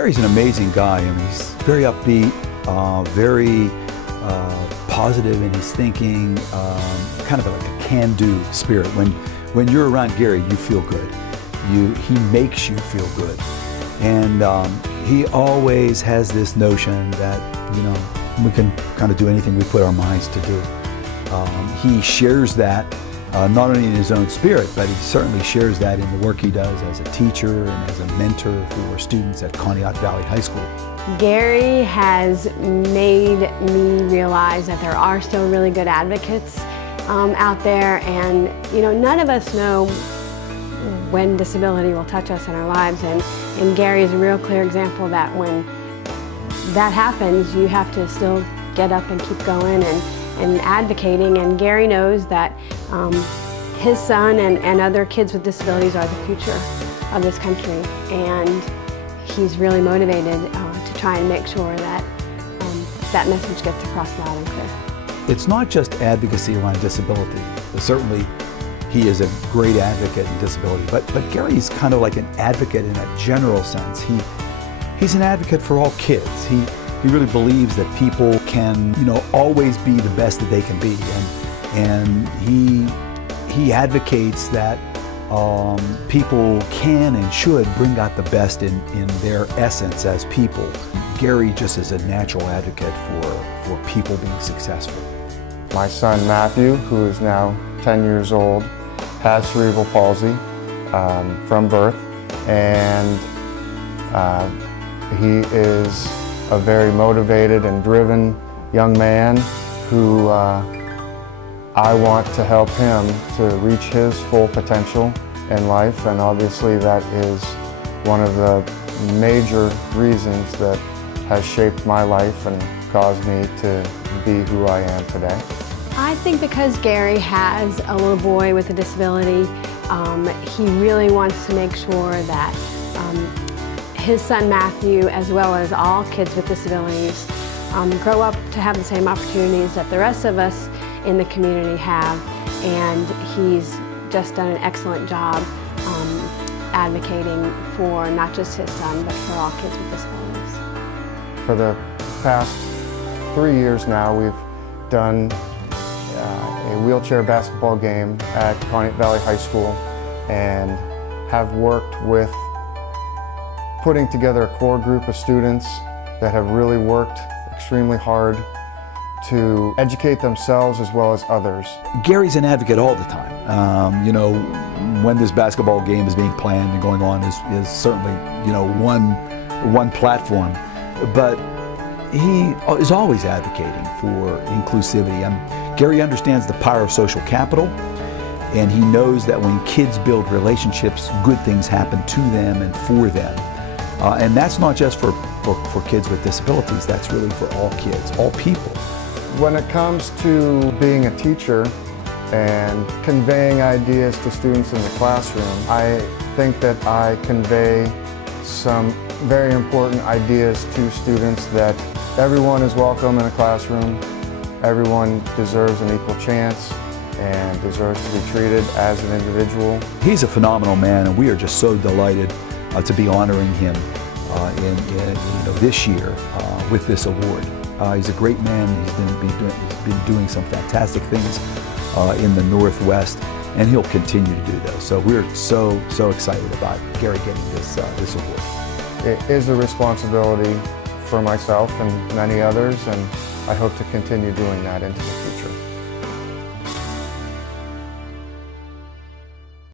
Gary's an amazing guy. I mean, he's very upbeat, very positive in his thinking, kind of like a can-do spirit. When you're around Gary, you feel good. He makes you feel good. And he always has this notion that, you know, we can kind of do anything we put our minds to do. He shares that not only in his own spirit, but he certainly shares that in the work he does as a teacher and as a mentor for students at Conneaut Valley High School. Gary has made me realize that there are still really good advocates out there, and you know, none of us know when disability will touch us in our lives, and Gary is a real clear example that when that happens, you have to still get up and keep going and advocating. And Gary knows that his son and other kids with disabilities are the future of this country, and he's really motivated to try and make sure that that message gets across loud and clear. It's not just advocacy around disability. Certainly he is a great advocate in disability, but Gary's kind of like an advocate in a general sense. He's an advocate for all kids. He really believes that people can, you know, always be the best that they can be, and he advocates that people can and should bring out the best in their essence as people. Gary just is a natural advocate for people being successful. My son Matthew, who is now 10 years old, has cerebral palsy from birth, and he is a very motivated and driven young man who I want to help him to reach his full potential in life, and obviously that is one of the major reasons that has shaped my life and caused me to be who I am today. I think because Gary has a little boy with a disability, he really wants to make sure that his son Matthew, as well as all kids with disabilities, grow up to have the same opportunities that the rest of us in the community have, and he's just done an excellent job advocating for not just his son, but for all kids with disabilities. For the past 3 years now, we've done a wheelchair basketball game at Conneaut Valley High School, and have worked with putting together a core group of students that have really worked extremely hard to educate themselves as well as others. Gary's an advocate all the time. You know, when this basketball game is being planned and going on is certainly, you know, one platform, but he is always advocating for inclusivity. Gary understands the power of social capital, and he knows that when kids build relationships, good things happen to them and for them. And that's not just for kids with disabilities, that's really for all kids, all people. When it comes to being a teacher and conveying ideas to students in the classroom, I think that I convey some very important ideas to students that everyone is welcome in a classroom, everyone deserves an equal chance and deserves to be treated as an individual. He's a phenomenal man, and we are just so delighted to be honoring him this year with this award. He's a great man. He's been doing some fantastic things in the Northwest, and he'll continue to do those. So we're so excited about Gary getting this award. It is a responsibility for myself and many others, and I hope to continue doing that into the future.